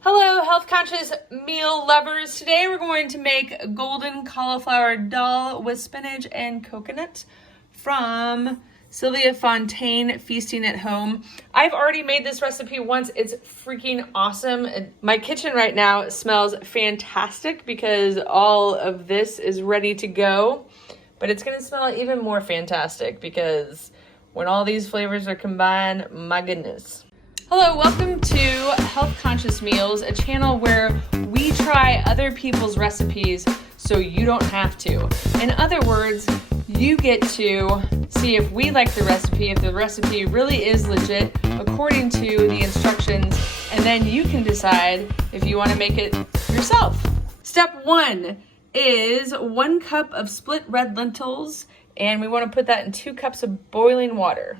Hello, health conscious meal lovers. Today we're going to make golden cauliflower dal with spinach and coconut from Sylvia Fountaine Feasting at Home. I've already made this recipe once. It's freaking awesome. My kitchen right now smells fantastic because all of this is ready to go, but it's gonna smell even more fantastic because when all these flavors are combined, my goodness. Hello, welcome to Health Conscious Meals, a channel where we try other people's recipes so you don't have to. In other words, you get to see if we like the recipe, if the recipe really is legit according to the instructions, and then you can decide if you want to make it yourself. Step 1 is 1 cup of split red lentils, and we want to put that in 2 cups of boiling water.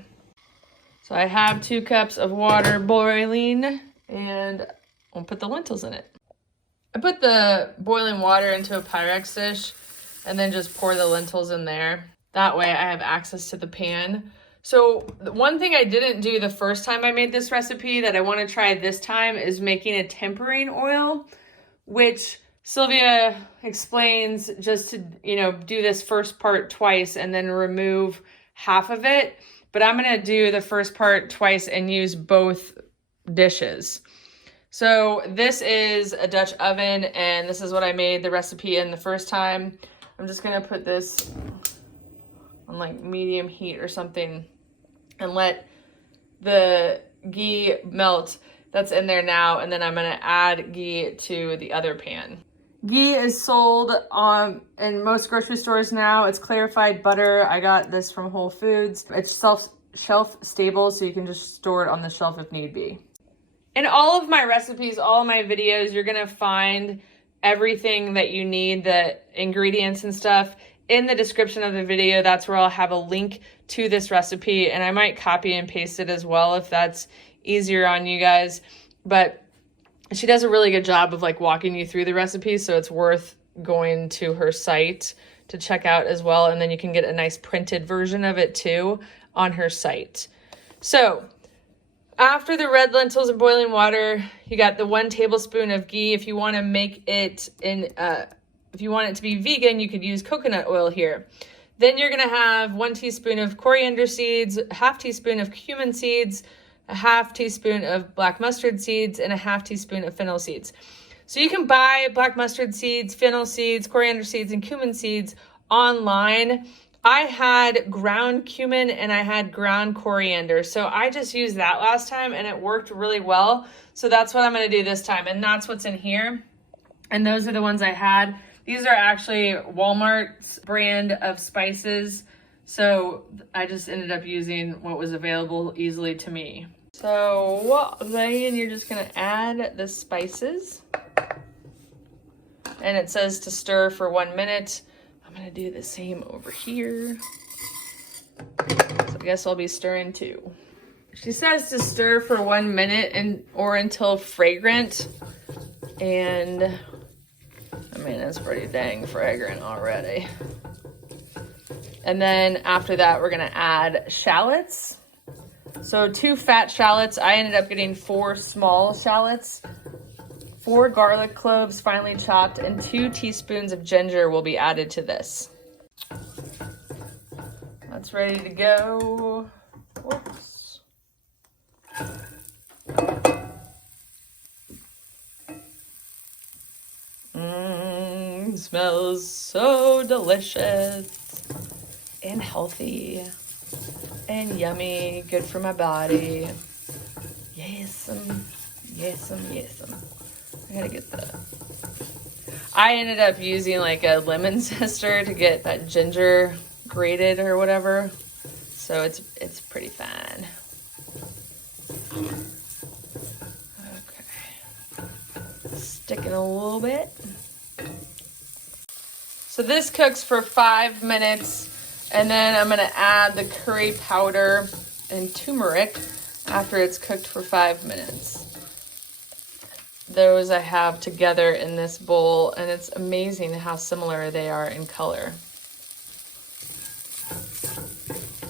So I have 2 cups of water boiling, and I'll put the lentils in it. I put the boiling water into a Pyrex dish and then just pour the lentils in there. That way I have access to the pan. So the one thing I didn't do the first time I made this recipe that I want to try this time is making a tempering oil, which Sylvia explains just to, do this first part twice and then remove half of it. But I'm going to do the first part twice and use both dishes. So this is a Dutch oven, and this is what I made the recipe in the first time. I'm just going to put this on like medium heat or something and let the ghee melt that's in there now. And then I'm going to add ghee to the other pan. Ghee is sold in most grocery stores now. It's clarified butter. I got this from Whole Foods. It's shelf stable, so you can just store it on the shelf if need be. In all of my recipes, all of my videos, you're gonna find everything that you need, the ingredients and stuff, in the description of the video. That's where I'll have a link to this recipe, and I might copy and paste it as well if that's easier on you guys. But she does a really good job of walking you through the recipe, so it's worth going to her site to check out as well. And then you can get a nice printed version of it too on her site. So after the red lentils and boiling water, you got the 1 tablespoon of ghee. If you want to make it if you want it to be vegan, you could use coconut oil here. Then you're going to have 1 teaspoon of coriander seeds, a half teaspoon of cumin seeds, a half teaspoon of black mustard seeds, and a half teaspoon of fennel seeds. So you can buy black mustard seeds, fennel seeds, coriander seeds, and cumin seeds online. I had ground cumin and I had ground coriander. So I just used that last time and it worked really well. So that's what I'm going to do this time. And that's what's in here. And those are the ones I had. These are actually Walmart's brand of spices. So I just ended up using what was available easily to me. So then you're just going to add the spices. And it says to stir for 1 minute. I'm going to do the same over here. So I guess I'll be stirring too. She says to stir for 1 minute or until fragrant. And I mean, it's pretty dang fragrant already. And then after that, we're going to add shallots. So 2 fat shallots. I ended up getting 4 small shallots. 4 garlic cloves finely chopped, and 2 teaspoons of ginger will be added to this. That's ready to go. Whoops. Smells so delicious and healthy and yummy, good for my body. Yes'm, yes'm, yes'm. I gotta get that. I ended up using a lemon zester to get that ginger grated or whatever. So it's pretty fine. Okay. Sticking a little bit. So this cooks for 5 minutes, and then I'm gonna add the curry powder and turmeric after it's cooked for 5 minutes. Those I have together in this bowl, and it's amazing how similar they are in color.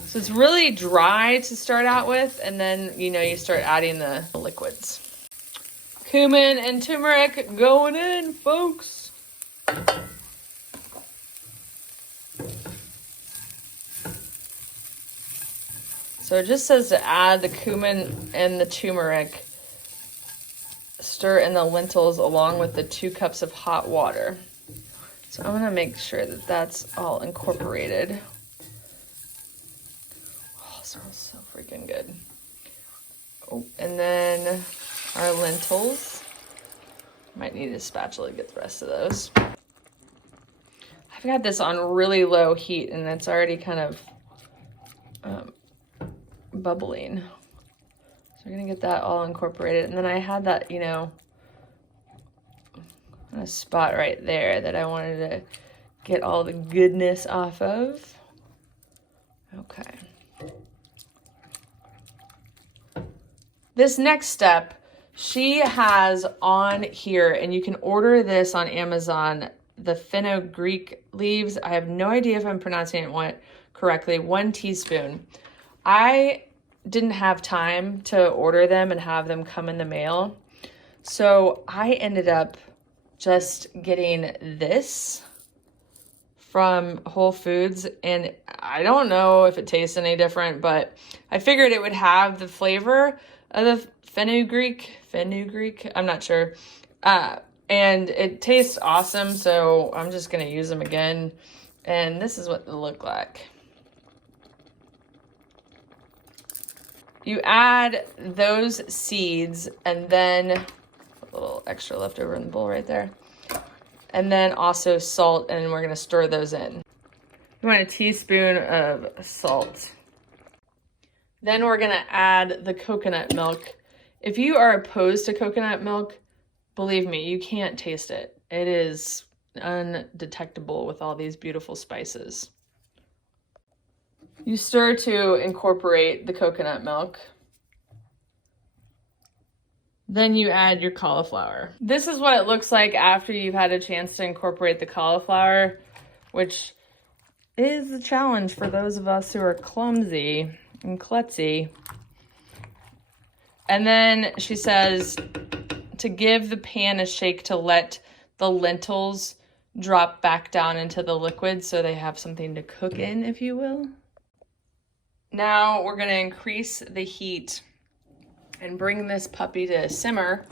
So it's really dry to start out with, and then, you start adding the liquids. Cumin and turmeric going in, folks. So it just says to add the cumin and the turmeric. Stir in the lentils along with the 2 cups of hot water. So I'm gonna make sure that that's all incorporated. Oh, it smells so freaking good. Oh, and then our lentils. Might need a spatula to get the rest of those. I've got this on really low heat and it's already kind of bubbling. So we're gonna get that all incorporated. And then I had that, you know, a spot right there that I wanted to get all the goodness off of. Okay. This next step, she has on here, and you can order this on Amazon, the fenugreek leaves. I have no idea if I'm pronouncing it correctly. 1 teaspoon. I didn't have time to order them and have them come in the mail. So I ended up just getting this from Whole Foods, and I don't know if it tastes any different, but I figured it would have the flavor of the fenugreek, I'm not sure. And it tastes awesome, so I'm just gonna use them again. And this is what they look like. You add those seeds and then a little extra left over in the bowl right there. And then also salt, and we're gonna stir those in. You want a teaspoon of salt. Then we're gonna add the coconut milk. If you are opposed to coconut milk, believe me, you can't taste it. It is undetectable with all these beautiful spices. You stir to incorporate the coconut milk. Then you add your cauliflower. This is what it looks like after you've had a chance to incorporate the cauliflower, which is a challenge for those of us who are clumsy and klutzy. And then she says to give the pan a shake to let the lentils drop back down into the liquid so they have something to cook in, if you will. Now we're gonna increase the heat and bring this puppy to a simmer.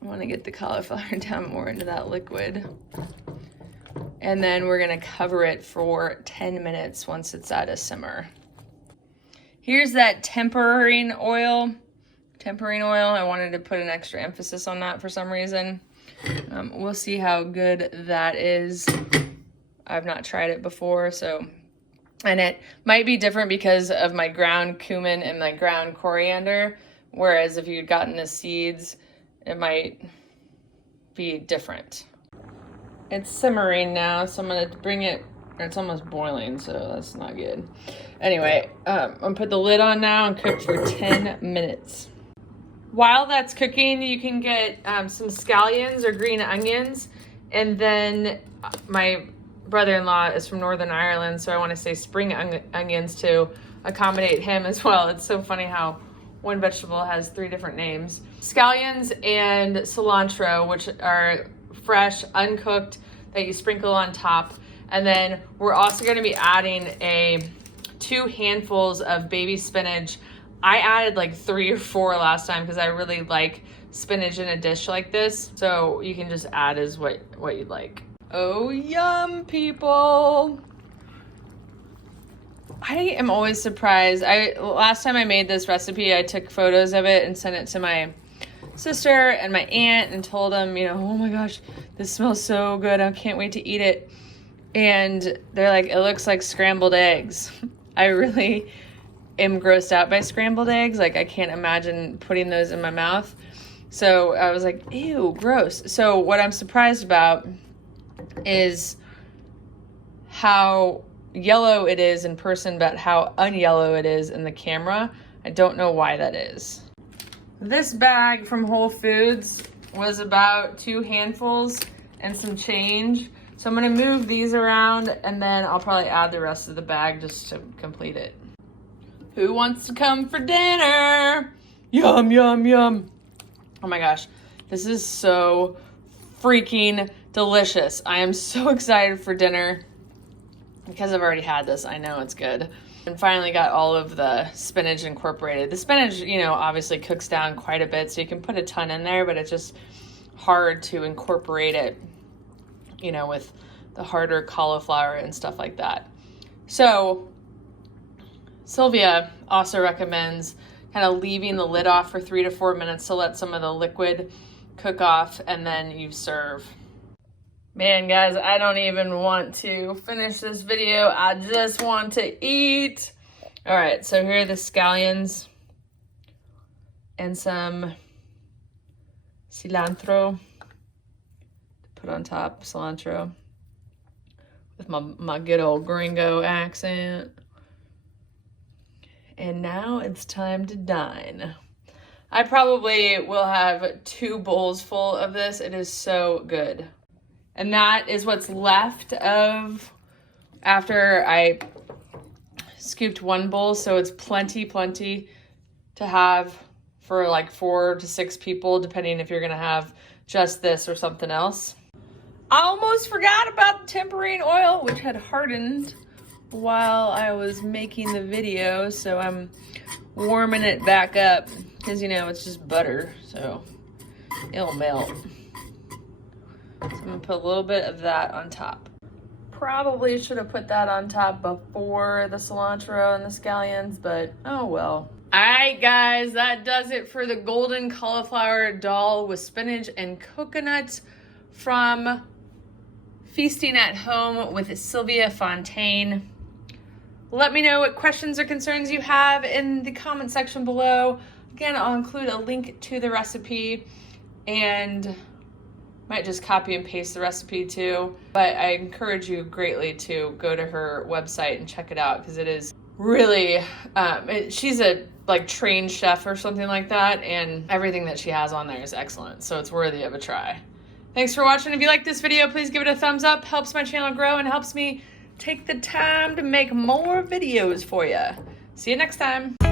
I wanna get the cauliflower down more into that liquid. And then we're gonna cover it for 10 minutes once it's at a simmer. Here's that tempering oil. I wanted to put an extra emphasis on that for some reason. We'll see how good that is. I've not tried it before, and it might be different because of my ground cumin and my ground coriander, whereas if you'd gotten the seeds, it might be different. It's simmering now, so I'm gonna bring it, it's almost boiling, so that's not good. Anyway, I'm gonna put the lid on now and cook for 10 minutes. While that's cooking, you can get some scallions or green onions, and then my brother-in-law is from Northern Ireland, so I want to say spring onions to accommodate him as well. It's so funny how one vegetable has 3 different names. Scallions and cilantro, which are fresh, uncooked, that you sprinkle on top. And then we're also going to be adding 2 handfuls of baby spinach. I added like 3 or 4 last time because I really like spinach in a dish like this. So you can just add as what you'd like. Oh, yum, people. I am always surprised. Last time I made this recipe, I took photos of it and sent it to my sister and my aunt and told them, you know, oh my gosh, this smells so good. I can't wait to eat it. And they're like, it looks like scrambled eggs. I really am grossed out by scrambled eggs. Like, I can't imagine putting those in my mouth. So I was like, ew, gross. So what I'm surprised about is how yellow it is in person, but how unyellow it is in the camera. I don't know why that is. This bag from Whole Foods was about 2 handfuls and some change. So I'm gonna move these around and then I'll probably add the rest of the bag just to complete it. Who wants to come for dinner? Yum, yum, yum. Oh my gosh, this is so freaking delicious. I am so excited for dinner. Because I've already had this, I know it's good. And finally got all of the spinach incorporated. The spinach, you know, obviously cooks down quite a bit, so you can put a ton in there, but it's just hard to incorporate it, you know, with the harder cauliflower and stuff like that. So Sylvia also recommends kind of leaving the lid off for 3 to 4 minutes to let some of the liquid cook off, and then you serve. Man, guys, I don't even want to finish this video. I just want to eat. All right, so here are the scallions and some cilantro to put on top. Cilantro with my good old gringo accent. And now it's time to dine. I probably will have 2 bowls full of this. It is so good. And that is what's left of after I scooped 1 bowl. So it's plenty to have for like 4 to 6 people, depending if you're gonna have just this or something else. I almost forgot about the tempering oil, which had hardened while I was making the video. So I'm warming it back up because, you know, it's just butter, so it'll melt. So I'm gonna put a little bit of that on top. Probably should have put that on top before the cilantro and the scallions, but oh well. All right, guys, that does it for the golden cauliflower dal with spinach and coconut from Feasting at Home with Sylvia Fountaine. Let me know what questions or concerns you have in the comment section below. Again, I'll include a link to the recipe and might just copy and paste the recipe too. But I encourage you greatly to go to her website and check it out because it is really, she's a like trained chef or something like that, and everything that she has on there is excellent. So it's worthy of a try. Thanks for watching. If you like this video, please give it a thumbs up. Helps my channel grow and helps me take the time to make more videos for you. See you next time.